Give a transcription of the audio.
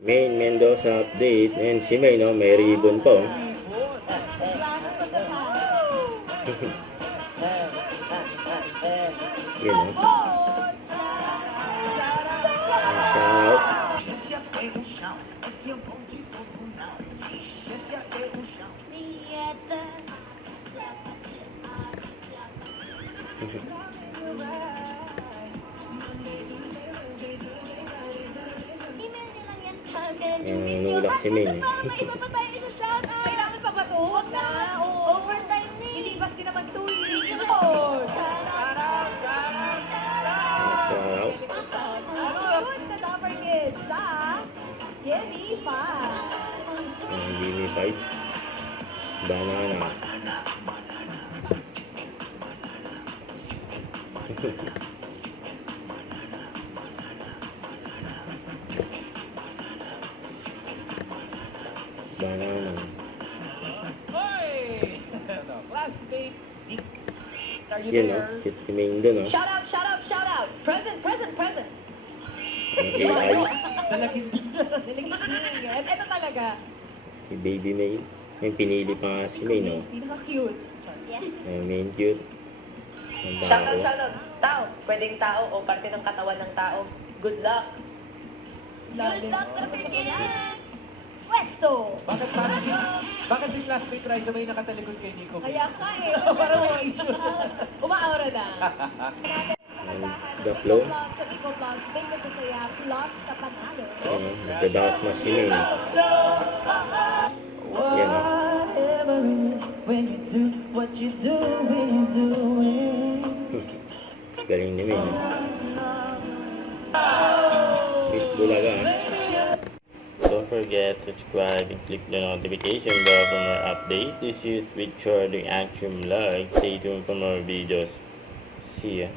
Main Mendoza update. And si May, no? May ribbon po. Yun, no? Shout. Nulak si May. Kailangan pa ba ito? Huwag na. Overtime na eh. Ilibas din naman ito eh. Shout out. Good na Dapper Kids sa Gimme 5. Gimme 5. Banana. Banana. Yan, no? Si Main doon, no? Shout out, shout out, shout out. Present. Yung AI. Nalaging ito talaga. Si Baby May. Yung pinili pa nga si May, no? Pinaka-cute. Main cute. Ang Shout tao. out. Tao. Pwedeng tao o parte ng katawan ng tao. Good luck. Good luck, Dapper Kids! Pwesto! Bakit si classmate Raisa may nakatalikod kay Nico? Kaya ka eh. Parang umaura na. The flow. Sa Eco Plus, Bingo sa Saya, plus sa Panalo. Nagda-dance na si May. Yan, no? Galing ni May, no? Miss Bulaga, ha? Don't forget to subscribe and click the notification bell for more updates. This is Richard the Action Vlog. Stay tuned for more videos. See ya.